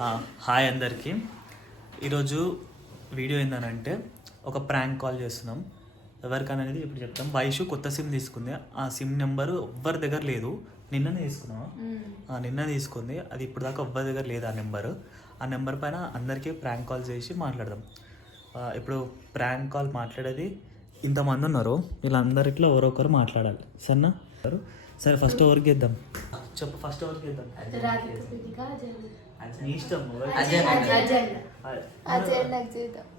Hi అందరికీ. ఈరోజు video ఏంటంటే ఒక ప్రాంక్ కాల్ చేస్తున్నాం. ఎవరికనేది ఇప్పుడు చెప్తాం. వైషు కొత్త సిమ్ తీసుకుంది. ఆ సిమ్ నెంబరు ఎవ్వరి దగ్గర లేదు. నిన్ననే తీసుకున్నావా? నిన్న తీసుకుంది. అది ఇప్పుడు దాకా ఎవ్వరి దగ్గర లేదు ఆ నెంబరు. ఆ నెంబర్ పైన అందరికీ ప్రాంక్ కాల్ చేసి మాట్లాడదాం. ఇప్పుడు ప్రాంక్ కాల్ మాట్లాడేది ఇంతమంది ఉన్నారు. వీళ్ళందరిట్లో ఎవరొకరు మాట్లాడాలి. సరేనా? సరే, ఫస్ట్ ఎవరికి ఇద్దాం చెప్పు. ఫస్ట్ ఎవరికి ఇద్దాం? నీ ఇష్టం.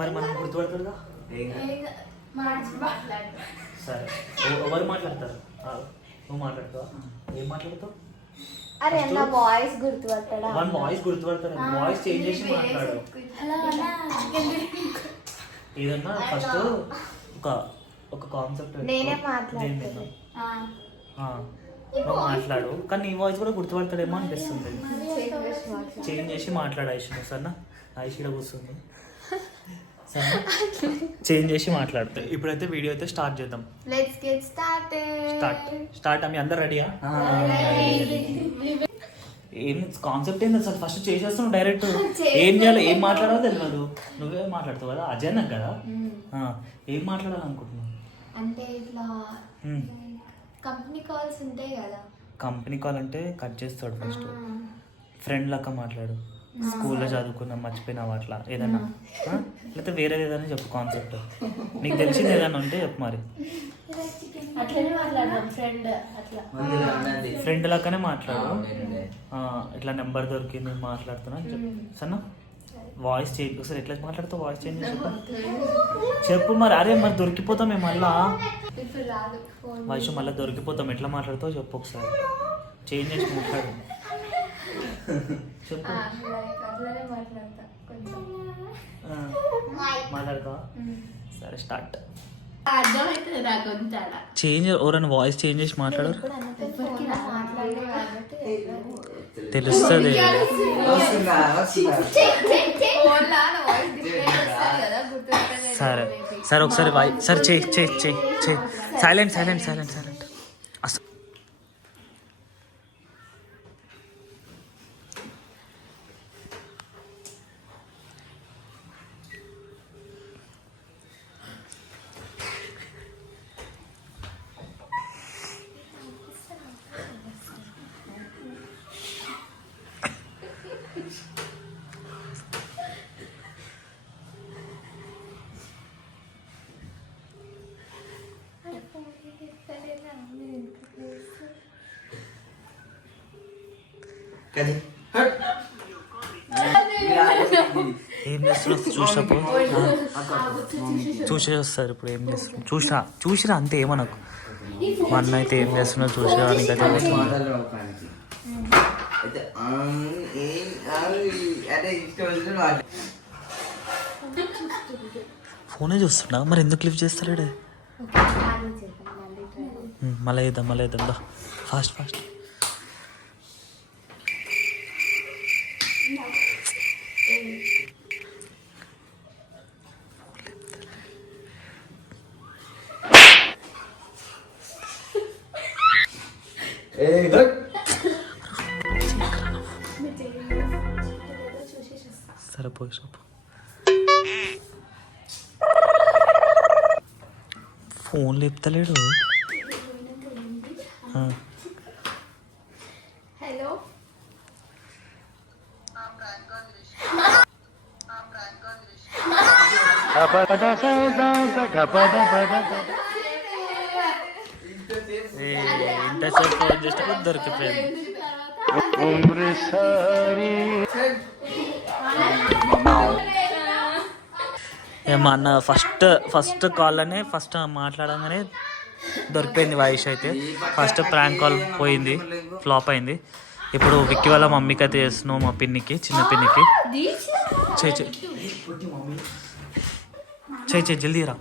మరి మనం గుర్తుపడతారుగా. సరే, ఎవరు మాట్లాడతారు? నువ్వు మాట్లాడతావా? ఏం మాట్లాడతావు? వాయిస్ గుర్తుపడతాడా? వన్ వాయిస్ గుర్తుపడతాడు. వాయిస్ చేంజ్ చేసి మాట్లాడు. ఏదన్నా ఫస్ట్ ఒక కాన్సెప్ట్ నేనే మాట్లాడతాను. నువ్వు మాట్లాడు, కానీ నీ వాయిస్ కూడా గుర్తుపడతాడేమో అనిపిస్తుంది. చేంజ్ చేసి మాట్లాడు. ఐషు సరేనా? ఐషుడ కూర్చుంది. సరే, చేంజ్ చేసి మాట్లాడుతా. ఇప్పుడైతే వీడియో అయితే స్టార్ట్ చేద్దాం. స్టార్ట్. మీ అందరు రెడీయా? ఏం కాన్సెప్ట్ ఏంది అసలు? ఫస్ట్ చేసేస్తున్నావు డైరెక్ట్. ఏం చేయాలి, ఏం మాట్లాడాలో తెలియదు. నువ్వే మాట్లాడుతావు కదా, అజయ్ కదా. ఏం మాట్లాడాలనుకుంటున్నావు? అంటే ఇట్లా కంపెనీ కాల్స్ ఉంటాయి కదా. కంపెనీ కాల్ అంటే కట్ చేస్తాడు ఫస్ట్. ఫ్రెండ్ లెక్క మాట్లాడు. స్కూల్లో చదువుకున్నా మర్చిపోయినావు అట్లా ఏదైనా, లేకపోతే వేరేది ఏదైనా చెప్పు. కాన్సెప్ట్ నీకు తెలిసింది ఏదైనా ఉంటే చెప్పు. మరి ఫ్రెండ్ లెక్కనే మాట్లాడు. ఇట్లా నెంబర్ దొరికింది మాట్లాడుతున్నా అని చెప్పు. సరేనా? వాయిస్ చేంజ్ ఒకసారి ఎట్లా మాట్లాడుతావు? వాయిస్ చేంజ్ చెప్పు. మరి అరే మరి దొరికిపోతాం మేము మళ్ళా. వయసు మళ్ళీ దొరికిపోతాం. ఎట్లా మాట్లాడుతావు చెప్పు. ఒకసారి చేంజ్ చేసి మాట్లాడు. చెప్పు. మాట్లాడతావా? సరే, స్టార్ట్. చేంజ్ ఎవరైనా వాయిస్ చేంజ్ చేసి మాట్లాడు. తెలుస్తుంది. సరే సరే, ఒకసారి సరే చెయ్యి. సైలెంట్. అసలు ఏం చేస్తున్నారు చూసినప్పుడు చూసే వస్తారు. ఇప్పుడు ఏం చేస్తున్నారు చూసిరా అంతే. ఏమనకు. మా అన్న అయితే ఏం చేస్తున్నారు చూసేవానికి ఫోనే చూస్తున్నా. మరి ఎందుకు లిఫ్ట్ చేస్తాడు? మళ్ళీ వేద్దాం. ఫాస్ట్. సరిపోయి ఫోన్ లేపుతలేడు. హలో, ఇంతసేపు ఫోన్ చేస్తే దొరికిపోయింది. మా అన్న ఫస్ట్ కాల్లోనే ఫస్ట్ మాట్లాడంగానే దొరికిపోయింది వాయిస్. అయితే ఫస్ట్ ప్రాంక్ కాల్ పోయింది, ఫ్లాప్ అయింది. ఇప్పుడు విక్కీ వాళ్ళ మమ్మీకి అయితే చేస్తున్నావు. మా పిన్నికి, చిన్న పిన్నికి. చెయ్యి జల్దీ రా.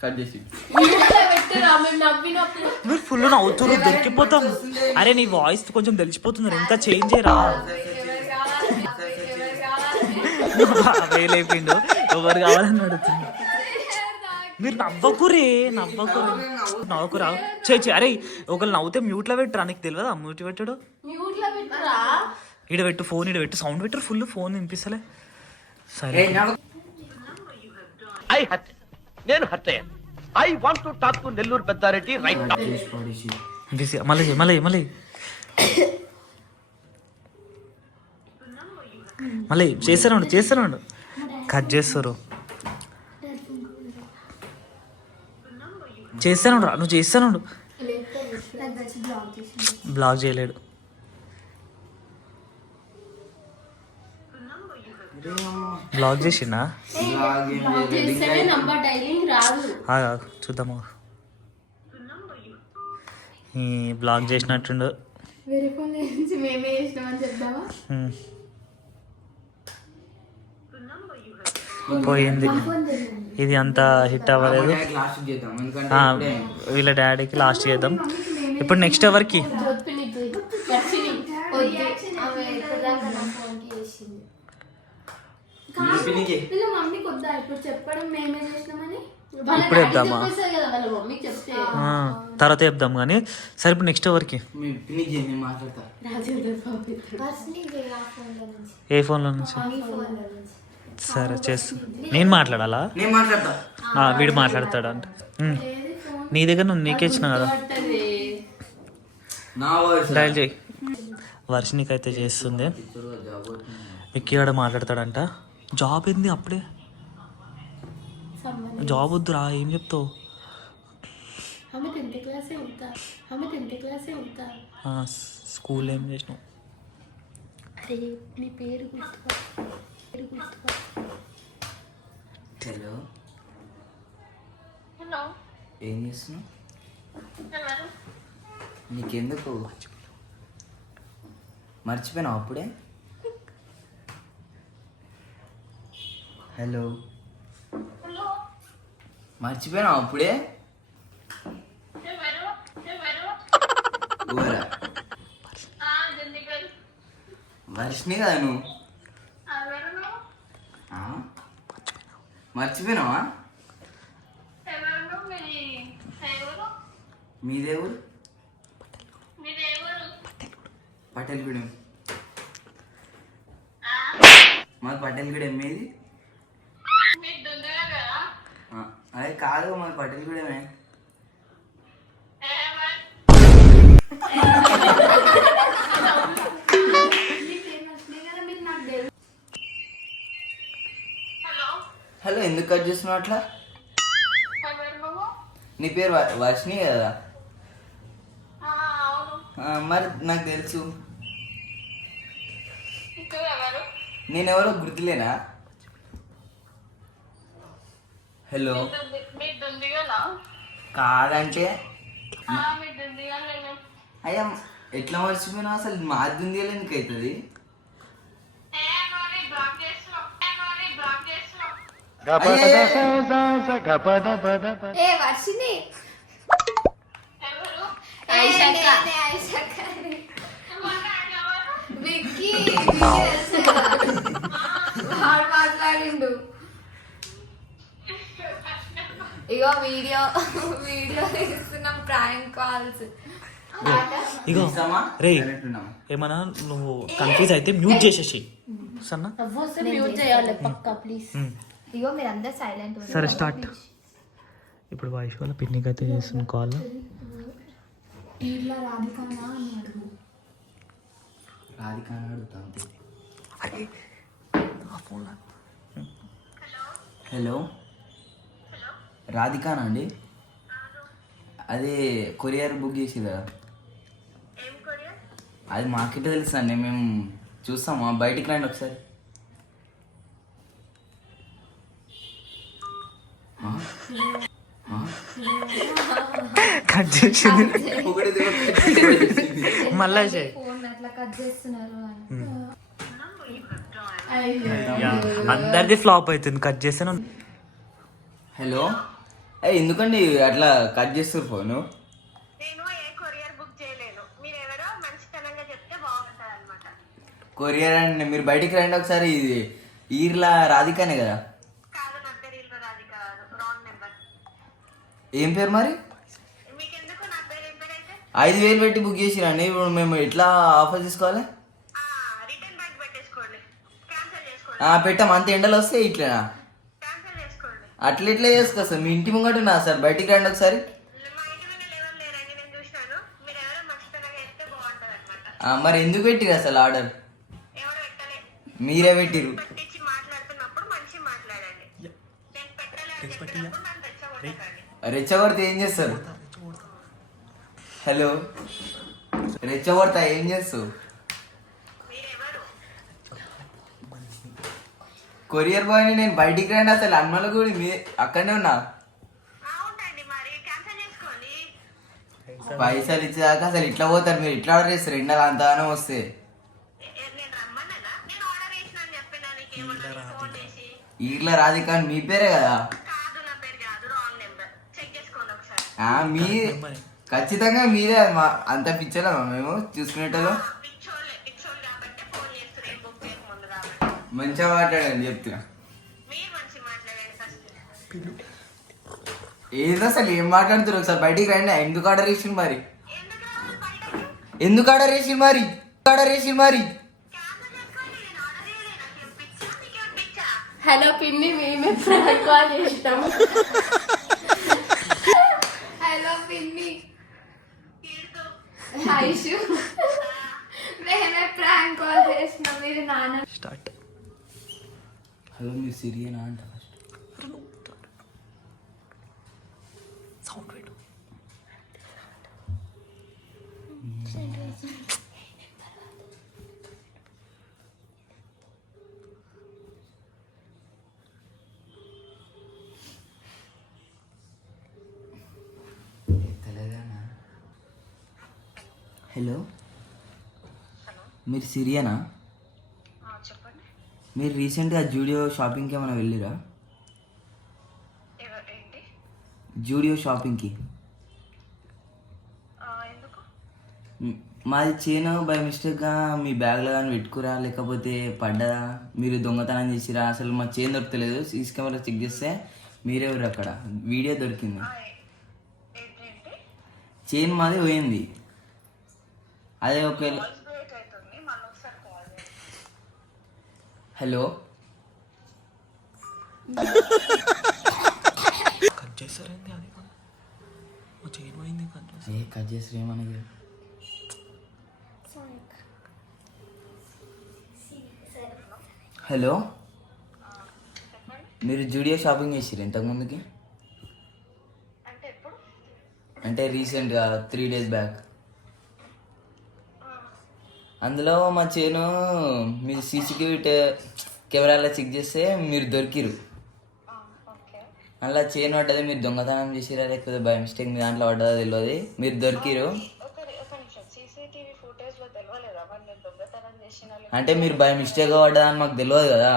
కట్ చేసి మీరు ఫుల్ నవ్వుతున్నారు దొరికిపోతాం. అరే నీ వాయిస్ కొంచెం తెలిసిపోతుంది, ఇంకా చేంజ్ చేయరా. వేలైపోయిండు, ఎవరు కావాలని అడుగుతుంది. మీరు నవ్వకురా చేయి. అరే ఒకళ్ళు నవ్వుతే మ్యూట్లో పెట్టరా, నీకు తెలియదా మ్యూట్ పెట్టాడు. ఈడ పెట్టు, ఫోన్ ఈడ పెట్టు, సౌండ్ పెట్టరు, ఫుల్ ఫోన్ వినిపిస్తలే. సరే నేను హర్ట్ అయ్యాను. I want to talk to Nellore Peddareddy right now. మళ్ళీ చేస్తాను కట్ చేస్తారు. నువ్వు చేస్తాను. బ్లాక్ చేయలేడు. బ్లాక్ చేసిండా? చూద్దామా. బ్లాక్ చేసినట్టుండు. వేరే ఫోన్ నుంచి మేమే చేసినామని చెప్దామా? పోయింది. ఇది అంత హిట్ అవ్వలేదు. వీళ్ళ డాడీకి లాస్ట్ చేద్దాం. ఇప్పుడు నెక్స్ట్ ఎవరికి? ఇప్పుడు చెప్దామా? తర్వాత చెప్దాం కానీ. సరే ఇప్పుడు నెక్స్ట్ ఎవరికి? ఏ ఫోన్లో నుంచి? సరే చేస్తా. నేను మాట్లాడాలా? వీడు మాట్లాడతాడు అంట. నీ దగ్గర నువ్వు నీకే ఇచ్చిన కదా, డయల్ చేయి. వర్షినికి అయితే చేస్తుంది. విక్కీ వాడు మాట్లాడతాడంట. జాబ్ ఏంది అప్పుడే? జాబ్ వద్దురా, ఏం చెప్తావు? స్కూల్ ఏం చేసినావు? హలో, ఏం చేస్తున్నావు? నీకెందుకు మర్చిపోయినావు అప్పుడే? హలో, మర్చిపోయినావు అప్పుడే? వర్షిని కదా నువ్వు? మర్చిపోయినావా? మీదేవురు? పటేల్గూడెం. మాది పటేల్గూడెం. మీది? అదే కాదు, మాది పటేల్గూడెమే. హలో, ఎందుకు కట్ చేస్తున్నావు అట్లా? నీ పేరు వర్షిని కదా? మరి నాకు తెలుసు. నేనెవరో గుర్తులేనా? హలో, కాదంటే అయ్యా ఎట్లా మర్చిపోయినా? అసలు మాది ఉంది ఎందుకు అవుతుంది? వర్షిని మాట్లాడిండు. ఇగో వీడియో ఇస్తున్నాం, ప్రాంక్ కాల్స్. ఇగో రే, ఏమన్నా నువ్వు కన్ఫ్యూజ్ అయితే మ్యూట్ చేసేసి సన్నా. ఇగో మీరు అందరు సైలెంట్. సరే స్టార్ట్. ఇప్పుడు వాయిస్ వాళ్ళ పిన్నికి అయితే చేస్తున్న కాల్. రాధికాని అడుగుతా అంతే. హలో, రాధికానా అండి? అదే కొరియర్ బుక్ చేసి కదా, అది మాకెట్లా తెలుసు అండి, మేము చూస్తామా, బయటికి రండి ఒకసారి. కట్ చేసింది మళ్ళా ఫోన్ అట్లా కట్ చేస్తున్నారు అని. అందరిది ఫ్లాప్ అవుతుంది కట్ చేస్తే. హలో, ఎందుకండి అట్లా కట్ చేస్తారు ఫోను? నేను ఏ కొరియర్ బుక్ చేయలేను. మీరు ఎవరో మంచితనంగా చెప్తే బాగుంటుంది అనమాట. కొరియర్ అండి, మీరు బయటికి రండి ఒకసారి. ఇది ఈర్లా రాధికానే కదా? కాదు, నా పేరు ఇల్వరాది కాదు, రాంగ్ నెంబర్. ఏం పేరు మరి? మీకెందుకు నా పేరు ఏం పేరు అయితే? 5,000 పెట్టి బుక్ చేసిరండి. ఇప్పుడు మేము ఎట్లా ఆఫర్ తీసుకోవాలి? రిటర్న్ బ్యాక్ పెట్టేసుకోండి, క్యాన్సిల్ చేసుకోండి. పెట్టాం, అంత ఎండలు వస్తే ఇట్లా క్యాన్సిల్ చేసుకోండి. అట్లా ఎట్లా చేసుకో సార్? మీ ఇంటి ముంగట ఉన్నా సార్, బయటికి రండి ఒకసారి. మా ఇంటి మీద ఎవరు లేరండి, నేను చూసినాను. మీరు ఎవరో మంచితనంగా చెప్తే బాగుంటుంది అనమాట. మరి ఎందుకు పెట్టిరు అసలు ఆర్డర్? ఎవరు పెట్టలే, మీరే పెట్టిరు. పెట్టించి మాట్లాడుతున్నప్పుడు మంచి మాట్లాడండి. నేను పెట్టలే అని చెప్పినప్పుడు నన్ను రెచ్చగొట్టకండి. రెచ్చగొడితే ఏం చేస్తారు? హలో, రెచ్చగొడతా ఏం చేస్తావు? మీరెవరు? కొరియర్ బాయ్ని. నేను బయటికి రండి అసలు, అమ్మల కూడా మీ అక్కడనే ఉన్నా. ఉండండి, మరి క్యాన్సిల్ చేసుకోండి. పైసలు ఇచ్చేదాకా అసలు ఇట్లా పోతారు మీరు? ఇట్లా ఆర్డర్ చేస్తారు ఎండలు అంతగానో వస్తే? నేను రమ్మన్నా, నేను ఆర్డర్ చేసిన అని చెప్పినా నీకేమన్నా ఫోన్ చేసి. ఈట్లా రాధిక అని మీ పేరే కదా? కాదు, నా పేరు కాదు, రాంగ్ నెంబర్. చెక్ చేసుకోండి ఒకసారి. మీ ఖచ్చితంగా మీరే. అంత పిచ్చరా మేము చూసుకునేటోళ్ళు? పిచ్చోళ్ళు కాబట్టి ఫోన్ చేస్తారు, ఏం బుక్ చేయకముందు కాబట్టి. మంచిగా మాట్లాడండి చెప్తున్నా. మీరు మంచి మాట్లాడండి ఫస్ట్. ఏదో అసలు ఏం మాట్లాడుతున్నారు? ఒకసారి బయటికి రండి. ఎందుకు ఆర్డర్ చేసింది మరి? ఎందుకు రావాలి బయటకు? ఎందుకు ఆర్డర్ చేసింది మరి? ఆర్డర్ చేసింది మరి? క్యాన్సిల్ చేసుకోండి, నేను ఆర్డర్ చేయలేదు. నాకేం పిచ్చా, నీకేం పిచ్చా? హలో పిన్ని, మేమే ప్రాంక్ కాల్ చేసినాం. హలో పిన్ని, తీరుతూ. ఐషు, మేమే ప్రాంక్ కాల్ చేసినాం. మీరు నాన్న స్టార్ట్. హలో, మీరు సిరియనా అంట ఫస్ట్. సౌండ్ పెట్టు. హలో, మీరు సిరియనా? చెప్పండి, మీరు రీసెంట్గా జూడియో షాపింగ్కి ఏమైనా వెళ్ళిరా? ఏంటి? జూడియో షాపింగ్కి. ఎందుకు? మాది చైన్ బై మిస్టేక్గా మీ బ్యాగ్లో కానీ పెట్టుకురా, లేకపోతే పడ్డదా? మీరు దొంగతనం చేసిరా? అసలు మా చైన్ దొరకలేదు. సీసీ కెమెరా చెక్ చేస్తే మీరెవరు అక్కడ? వీడియో దొరికింది. ఏంటి? చైన్ మాది పోయింది. అదే ఒకవేళ. బ్రేక్ అవుతుంది, మళ్ళీ ఒకసారి కాల్ చేయండి. హలో, కట్ చేస్తారేంది? అది చైన్ పోయింది. కట్ చేస్తారు. ఏ కట్ చేస్తారు ఏమనగా? హలో, మీరు జూడియో షాపింగ్ చేసిరు ఇంతకుముందుకి? అంటే ఎప్పుడు? అంటే రీసెంట్గా 3 days బ్యాక్. అందులో మా చైను మీ సీసీటీవీ కెమెరాలో చెక్ చేస్తే మీరు దొరికిరు. ఓకే. అందులో చైన్ పడ్డది. మీరు దొంగతనం చేసిరా లేకపోతే బై మిస్టేక్ మీ దాంట్లో పడ్డదో తెలియదు. మీరు దొరికిరు. ఒక నిమిషం, సీసీటీవీ ఫుటేజ్ లో తెలియలేదా మరి నేను దొంగతనం చేసిన? అంటే మీరు బై మిస్టేక్ పడ్డదని మాకు తెలియదు కదా.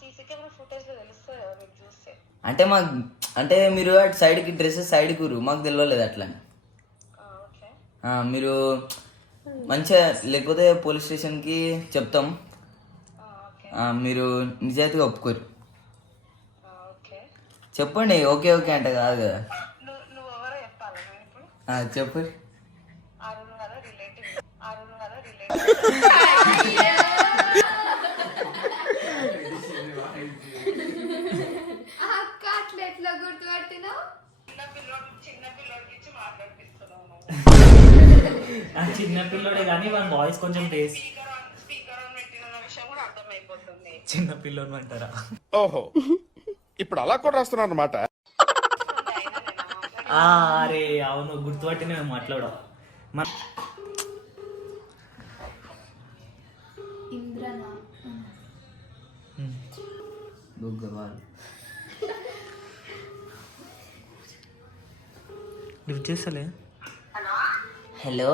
సీసీ కెమెరా ఫుటేజ్ లో తెలుస్తుంది కదా మీరు చూస్తే. అంటే మీరు అటు సైడ్కి డ్రెస్సెస్ సైడ్కి ఊరు, మాకు తెలియలేదు అట్లా. ఓకే. మీరు మంచిగా లేకపోతే పోలీస్ స్టేషన్కి చెప్తాం. ఓకే. మీరు నిజాయితీగా ఒప్పుకోరు. ఓకే. చెప్పండి. ఓకే ఓకే అంటే కాదు కదా. నువ్వు ఎవరో చెప్పాలా నేను ఇప్పుడు? చెప్పు. అరుణ్ కదా రిలేటివ్. అక్క అట్లా ఎట్లా గుర్తుపట్టినావు? చిన్న పిల్లోడికి ఇచ్చి మాట్లాడిపిస్తున్నావు. చిన్న పిల్లోడే కానీ మన వాయిస్ కొంచెం బేస్. స్పీకర్ ఆన్ పెట్టిన విషయం కూడా అర్థమైపోతుంది. చిన్న పిల్లోడు అంటారా? ఓహో, ఇప్పుడు అలా కూడా రాస్తున్నారు అనమాట. అరే అవును గుర్తుపట్టి మేము మాట్లాడా ఇంద్రనా బుగ్గవాళ్ళు లిఫ్ట్ చేస్తలే. హలో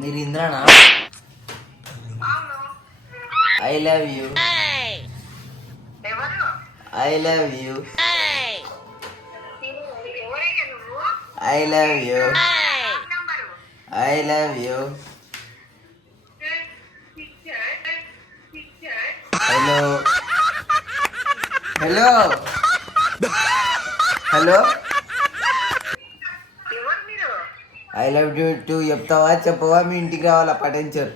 మీరు ఇంద్రానా? ఐ లవ్ యూ, ఎవరు ఐ లవ్ యూ, ఎవరయ్యా నువ్వు? I love you, number I love you. Hello hello hello ఎవరు మీరు? ఐ లవ్ యూ టూ చెప్తావా చెప్పవా మీ ఇంటికి రావాలా పటెన్చర్?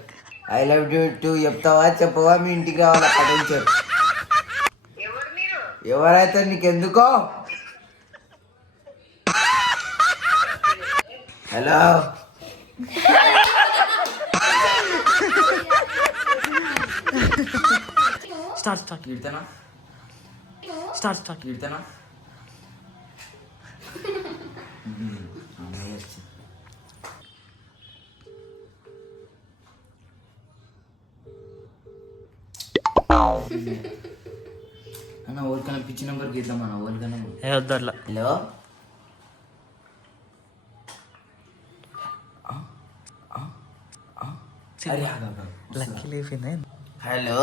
ఐ లవ్ యూ టూ చెప్తావా చెప్పవా మీ ఇంటికి రావాలా పటెన్చర్? ఎవరు మీరు? ఎవరైతే నీకెందుకో? హలో స్టార్ట్ కీర్తన స్టార్ట్ కీర్తన అమ్మాయి వచ్చింది. అన్న ఓరికన్నా పిచ్చి నెంబర్కి ఇద్దాం అన్న ఓరికన్నా. ఏ వద్దు అట్లా. హలో అరే లక్కీ లేపిందే. Hello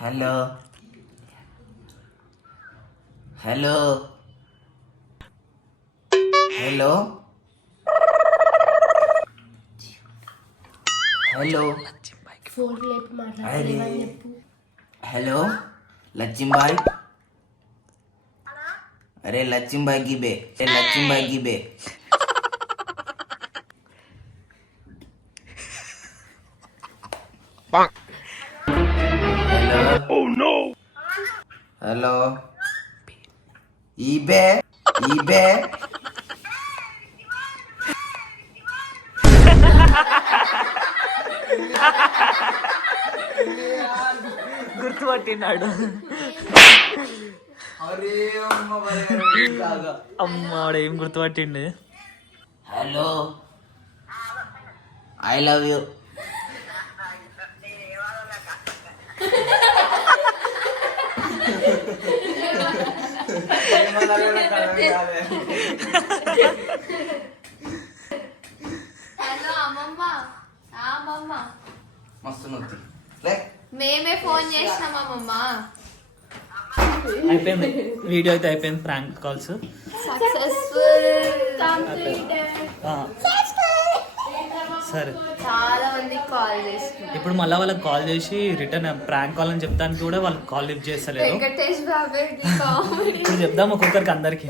hello hello hello hello phone లేపు అరే మాట్లాడలేమని చెప్పు. హలో లక్ష్మీబాయ్. అరే లక్ష్మీబాయ్ గిబే, అరే లక్ష్మీబాయ్ గిబే. హలో హలో ఈబే ఈబే. గుర్తుపట్టినాడు. అరే అమ్మాడు ఏం గుర్తుపట్టిండు. Hello I love you. Hello అమ్మమ్మ. అమ్మమ్మ మస్తు నొత్తి లే. మేమే ఫోన్ చేసినాం అమ్మమ్మ. అయిపోయింది వీడియో అయితే అయిపోయింది. Prank calls successful completed. సరే చాలా మంది కాల్ చేస్తున్నారు. ఇప్పుడు మళ్ళీ వాళ్ళకి కాల్ చేసి రిటర్న్ ప్రాంక్ కాల్ అని చెప్తానికి కూడా వాళ్ళు కాల్ లిఫ్ట్ చేస్తలేరు. వెంకటేష్ బాబు ఇప్పుడు చెప్దాం ఒక్కొక్కరికి అందరికి.